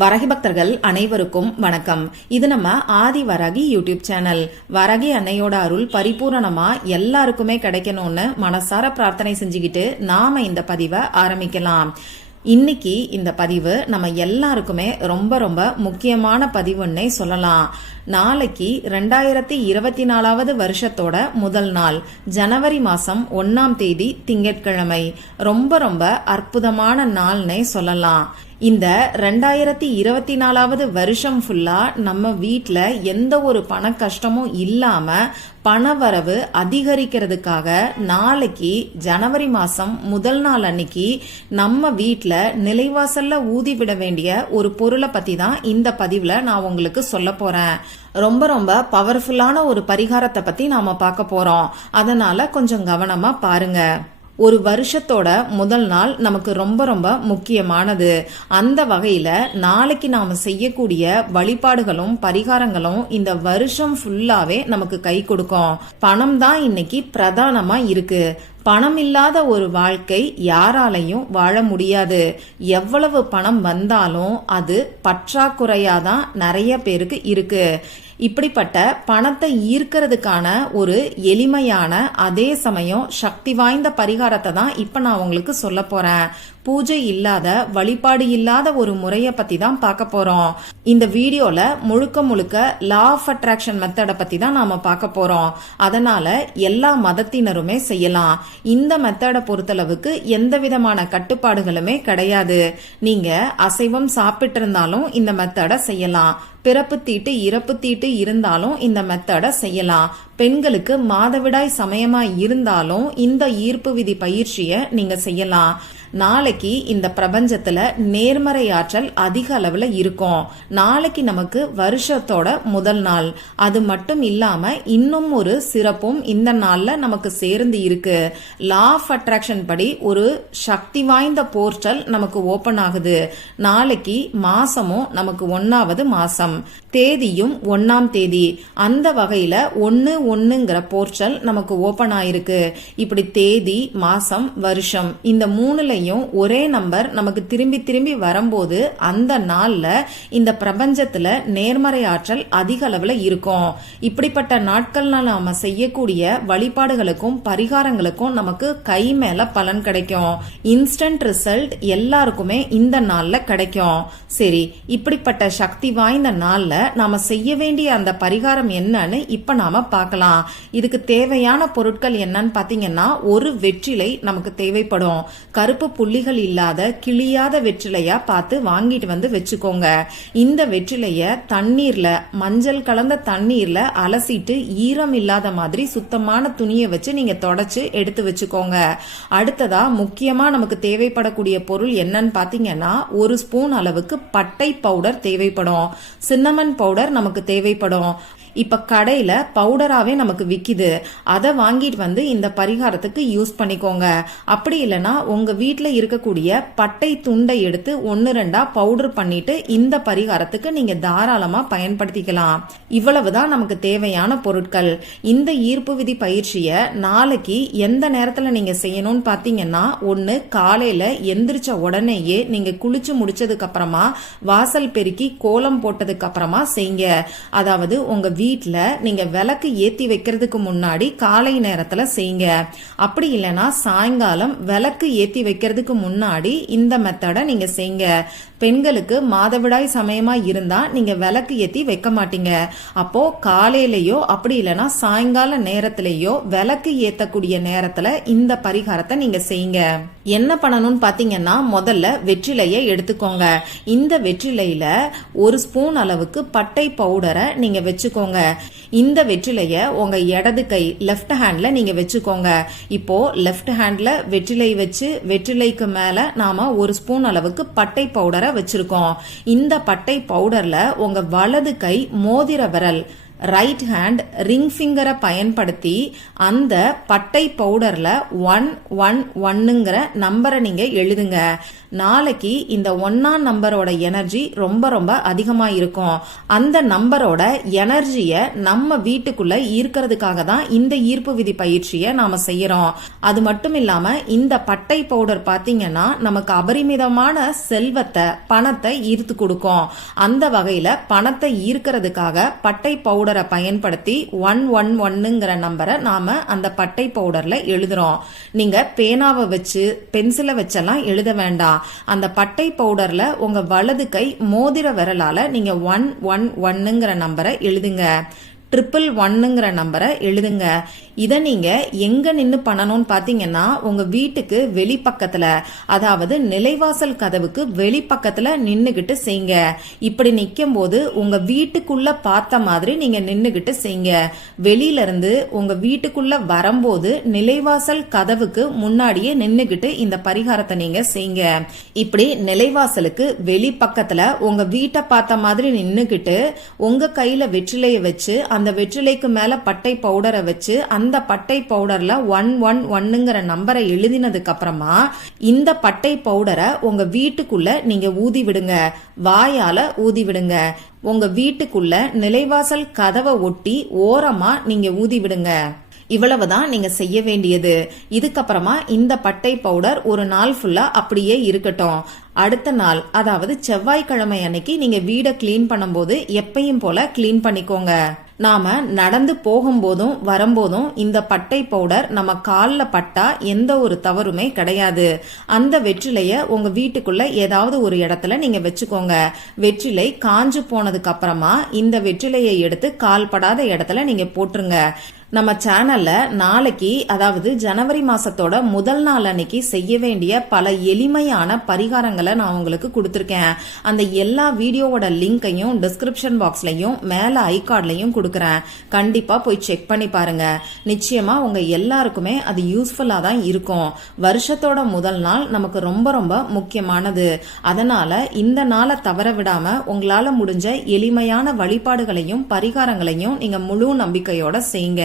வரகி பக்தர்கள் அனைவருக்கும் வணக்கம். இது நம்ம ஆதி வரகி யூடியூப் சேனல். வரகி அன்னையோட அருள் பரிபூரணமா எல்லாருக்குமே கிடைக்கணும்னு மனசார பிரார்த்தனை செஞ்சுக்கிட்டு நாம இந்த பதிவை ஆரம்பிக்கலாம். இன்னைக்கு இந்த பதிவு நம்ம எல்லாருக்குமே ரொம்ப ரொம்ப முக்கியமான பதிவுன்னே சொல்லலாம். நாளைக்கு ரெண்டாயிரத்தி இருபத்தி நாலாவது வருஷத்தோட முதல் நாள் ஜனவரி மாசம் ஒன்னாம் தேதி திங்கட்கிழமை. ரொம்ப ரொம்ப அற்புதமான நாள்னே சொல்லலாம். இந்த ரெண்டாயிரத்தி இருபத்தி நாலாவது வருஷம் ஃபுல்லா நம்ம வீட்டில் எந்த ஒரு பண கஷ்டமும் இல்லாம பணவரவு அதிகரிக்கிறதுக்காக நாளைக்கு ஜனவரி மாசம் முதல் நாள் அன்னைக்கு நம்ம வீட்டில் நிலைவாசல்ல ஊதி விட வேண்டிய ஒரு பொருளை பத்தி தான் இந்த பதிவுல நான் உங்களுக்கு சொல்ல போறேன். ரொம்ப ரொம்ப பவர்ஃபுல்லான ஒரு பரிகாரத்தை பத்தி நாம பார்க்க போறோம். அதனால கொஞ்சம் கவனமா பாருங்க. ஒரு வருஷத்தோட முதல் நாள் நமக்கு ரொம்ப ரொம்ப முக்கியமானது. அந்த வகையில நாளைக்கு நாம செய்யக்கூடிய வழிபாடுகளும் பரிகாரங்களும் இந்த வருஷம் ஃபுல்லாவே நமக்கு கை கொடுக்கும். பணம் தான் இன்னைக்கு பிரதானமா இருக்கு. பணம் இல்லாத ஒரு வாழ்க்கை யாராலையும் வாழ முடியாது. எவ்வளவு பணம் வந்தாலும் அது பற்றாக்குறையாதான் நிறைய பேருக்கு இருக்கு. இப்படிப்பட்ட பணத்தை ஈர்க்கிறதுக்கான ஒரு எளிமையான அதே சமயம் சக்தி வாய்ந்த பரிகாரத்தை தான் இப்ப நான் உங்களுக்கு சொல்ல போறேன். பூஜை இல்லாத வழிபாடு இல்லாத ஒரு முறைய பத்தி தான் பார்க்க போறோம். இந்த வீடியோல முழுக்க முழுக்க லா ஆஃப் அட்ராக்ஷன் மெத்தட பத்தி தான் நாம பார்க்க போறோம். அதனால எல்லா மதத்தினருமே செய்யலாம். இந்த மெத்தடை பொறுத்தளவுக்கு எந்த விதமான கட்டுப்பாடுகளுமே கிடையாது. நீங்க அசைவம் சாப்பிட்டு இருந்தாலும் இந்த மெத்தடை செய்யலாம். பிறப்பு தீட்டு இறப்பு தீட்டு இருந்தாலும் இந்த மெத்தடை செய்யலாம். பெண்களுக்கு மாதவிடாய் சமயமா இருந்தாலும் இந்த ஈர்ப்பு விதி பயிற்சியை நீங்க செய்யலாம். நாளைக்கு இந்த பிரபஞ்சத்துல நேர்மறை ஆற்றல் அதிக அளவுல இருக்கும். நாளைக்கு நமக்கு வருஷத்தோட முதல் நாள். அது மட்டும் இல்லாம இன்னும் ஒரு சிறப்பும் இந்த நாள்ல நமக்கு சேர்ந்து இருக்கு. லா ஆஃப் அட்ராக்ஷன் படி ஒரு சக்தி வாய்ந்த போர்ட்டல் நமக்கு ஓபன் ஆகுது. நாளைக்கு மாசமும் நமக்கு ஒன்னாவது மாசம். தேதியும் ஒன்னாம் தேதி. அந்த வகையில ஒன்னு ஒன்றுங்கிற போர்ட்டல் நமக்கு ஓப்பன் ஆயிருக்கு. இப்படி தேதி மாசம் வருஷம் இந்த மூணுலையும் ஒரே நம்பர் நமக்கு திரும்பி திரும்பி வரும்போது அந்த நாள்ல இந்த பிரபஞ்சத்துல நேர்மறை ஆற்றல் அதிக அளவுல இருக்கும். இப்படிப்பட்ட நாட்கள்ல நாம செய்யக்கூடிய வழிபாடுகளுக்கும் பரிகாரங்களுக்கும் நமக்கு கை மேல பலன் கிடைக்கும். இன்ஸ்டன்ட் ரிசல்ட் எல்லாருக்குமே இந்த நாள்ல கிடைக்கும். சரி இப்படிப்பட்ட சக்தி வாய்ந்த நாள்ல நாம செய்ய வேண்டிய அந்த பரிகாரம் என்னன்னு இப்ப நாம பார்க்கலாம். இதுக்கு தேவையான பொருட்கள் என்னன்னு பாத்தீங்கன்னா ஒரு வெற்றிலை நமக்கு தேவைப்படும். கருப்பு புள்ளிகள் இல்லாத கிளியாத வெற்றிலையா பார்த்து வாங்கிட்டு வந்து வச்சுக்கோங்க. இந்த வெற்றிலைய தண்ணீர்ல மஞ்சள் கலந்த தண்ணீர்ல அலசிட்டு ஈரம் இல்லாத மாதிரி சுத்தமான துணியை வச்சு நீங்க தொடச்சு எடுத்து வச்சுக்கோங்க. அடுத்ததா முக்கியமா நமக்கு தேவைப்படக்கூடிய பொருள் என்னன்னு பாத்தீங்கன்னா ஒரு ஸ்பூன் அளவுக்கு பட்டை பவுடர் தேவைப்படும். சின்னமன் பவுடர் நமக்கு தேவைப்படும். இப்ப கடையில பவுடராவே நமக்கு விக்குது. அதை வாங்கிட்டு வந்து இந்த பரிகாரத்துக்கு யூஸ் பண்ணிக்கோங்க. அப்படி இல்லைன்னா உங்க வீட்டுல இருக்கக்கூடிய பட்டை துண்டை எடுத்து ஒன்னு ரெண்டா பவுடர் பண்ணிட்டு இந்த பரிகாரத்துக்கு நீங்க தாராளமா பயன்படுத்திக்கலாம். இவ்வளவுதான் நமக்கு தேவையான பொருட்கள். இந்த ஈர்ப்பு விதி பயிற்சிய நாளைக்கு எந்த நேரத்துல நீங்க செய்யணும்னு பாத்தீங்கன்னா ஒன்னு காலையில எந்திரிச்ச உடனேயே நீங்க குளிச்சு முடிச்சதுக்கு அப்புறமா வாசல் பெருக்கி கோலம் போட்டதுக்கு அப்புறமா செய்யுங்க. அதாவது உங்க வீட்டில் நீங்கள் விளக்கு ஏற்றி வைக்கிறதுக்கு முன்னாடி காலை நேரத்தில் செய்யுங்க அப்படி இல்லைன்னா சாயங்காலம் விளக்கு ஏற்றி வைக்கிறதுக்கு முன்னாடி இந்த மெத்தடை நீங்கள் செய்யுங்க பெண்களுக்கு மாதவிடாய் சமயமா இருந்தா நீங்க விளக்கு ஏத்தி வைக்க மாட்டீங்க. அப்போ காலையிலயோ அப்படி இல்லைன்னா சாயங்கால நேரத்திலேயோ விளக்கு ஏத்தக்கூடிய நேரத்துல இந்த பரிகாரத்தை நீங்க செய்யுங்க. என்ன பண்ணணும்னு பாத்தீங்கன்னா முதல்ல வெற்றிலையை எடுத்துக்கோங்க. இந்த வெற்றிலையில ஒரு ஸ்பூன் அளவுக்கு பட்டை பவுடரை நீங்க வச்சுக்கோங்க. இந்த வெற்றிலைய உங்க இடது கை லெஃப்ட் ஹேண்ட்ல நீங்க வச்சுக்கோங்க. இப்போ லெஃப்ட் ஹேண்ட்ல வெற்றிலை வச்சு வெற்றிலைக்கு மேல நாம ஒரு ஸ்பூன் அளவுக்கு பட்டை பவுடரை வச்சிருக்கோம். இந்த பட்டை பவுடர்ல உங்க வலது கை மோதிர விரல் ரைட் ஹேண்ட் ரிங் ஃபிங்கரை பயன்படுத்தி அந்த பட்டை பவுடர்ல ஒன் ஒன் ஒன்னுங்கிற நம்பரை நீங்க எழுதுங்க. நாளைக்கு இந்த ஒன்னாம் நம்பரோட எனர்ஜி ரொம்ப ரொம்ப அதிகமா இருக்கும். அந்த நம்பரோட எனர்ஜிய நம்ம வீட்டுக்குள்ள ஈர்க்கிறதுக்காக தான் இந்த ஈர்ப்பு விதி பயிற்சியை நாம செய்யறோம். அது மட்டும் இல்லாம இந்த பட்டை பவுடர் பாத்தீங்கன்னா நமக்கு அபரிமிதமான செல்வத்தை பணத்தை ஈர்த்து கொடுக்கும். அந்த வகையில பணத்தை ஈர்க்கிறதுக்காக பட்டை பவுடர் பயன்படுத்தி ஒன் ஒன் ஒன்னுங்கிற நம்பரை நாம அந்த பட்டை பவுடர்ல எழுதுறோம். நீங்க பேனாவை வச்சு பென்சிலை வச்செல்லாம் எழுத வேண்டாம். அந்த பட்டை பவுடர்ல உங்க வலது கை மோதிர விரலால நீங்க ஒன் ஒன் ஒன்னுங்கிற நம்பரை எழுதுங்க. ட்ரிபிள் ஒன்னுங்கிற நம்பரை எழுதுங்க. இதை நீங்க எங்க நின்று பண்ணணும்னு பாத்தீங்கன்னா உங்க வீட்டுக்கு வெளிப்பக்கத்துல அதாவது நிலைவாசல் கதவுக்கு வெளிப்பக்கத்துல நின்னுகிட்டு செய்யுங்க. இப்படி நிக்கும் போது உங்க வீட்டுக்குள்ள பார்த்த மாதிரி நீங்க நின்னுகிட்டு செய்யுங்க. வெளியில இருந்து உங்க வீட்டுக்குள்ள வரும்போது நிலைவாசல் கதவுக்கு முன்னாடியே நின்னுகிட்டு இந்த பரிகாரத்தை நீங்க செய்யுங்க. இப்படி நிலைவாசலுக்கு வெளிப்பக்கத்துல உங்க வீட்டை பார்த்த மாதிரி நின்னுகிட்டு உங்க கையில வெற்றிலைய வச்சு அந்த வெற்றிலைக்கு மேல பட்டை பவுடரை வச்சு அந்த பட்டை பவுடர்ல ஒன் ஒன் ஒன்னுங்கிற நம்பரை எழுதினதுக்கு அப்புறமா இந்த பட்டை பவுடரை உங்க வீட்டுக்குள்ள நீங்க ஊதி விடுங்க. வாயால ஊதி விடுங்க. உங்க வீட்டுக்குள்ள நிலைவாசல் கதவை ஒட்டி ஓரமா நீங்க ஊதி விடுங்க. இவ்வளவுதான் நீங்க செய்ய வேண்டியது. இதுக்கப்புறமா இந்த பட்டை பவுடர் ஒரு நாள் ஃபுல்லா அப்படியே இருக்கட்டும். அடுத்த நாள் அதாவது செவ்வாய்க்கிழமை அன்னைக்கு நீங்க வீடை கிளீன் பண்ணும்போது எப்பயும் போல கிளீன் பண்ணிக்கோங்க. நாம நடந்து போகும்போதும் வரும்போதும் இந்த பட்டை பவுடர் நம்ம காலில் பட்டா எந்த ஒரு தவறுமே கிடையாது. அந்த வெற்றிலைய உங்க வீட்டுக்குள்ள ஏதாவது ஒரு இடத்துல நீங்க வச்சுக்கோங்க. வெற்றிலை காஞ்சு போனதுக்கு அப்புறமா இந்த வெற்றிலையை எடுத்து கால் படாத இடத்துல நீங்க போட்டுருங்க. நம்ம சேனல்ல நாளைக்கு அதாவது ஜனவரி மாசத்தோட முதல் நாள் அன்னைக்கு செய்ய வேண்டிய பல எளிமையான பரிகாரங்களை நான் உங்களுக்கு கொடுத்துருக்கேன். அந்த எல்லா வீடியோவோட லிங்கையும் டிஸ்கிரிப்ஷன் பாக்ஸ்லயும் மேல ஐகார்ட்லயும் கொடுக்குறேன். கண்டிப்பா போய் செக் பண்ணி பாருங்க. நிச்சயமா உங்க எல்லாருக்குமே அது யூஸ்ஃபுல்லா தான் இருக்கும். வருஷத்தோட முதல் நாள் நமக்கு ரொம்ப ரொம்ப முக்கியமானது. அதனால இந்த நாளை தவற விடாம உங்களால முடிஞ்ச எளிமையான வழிபாடுகளையும் பரிகாரங்களையும் நீங்க முழு நம்பிக்கையோட செய்யுங்க.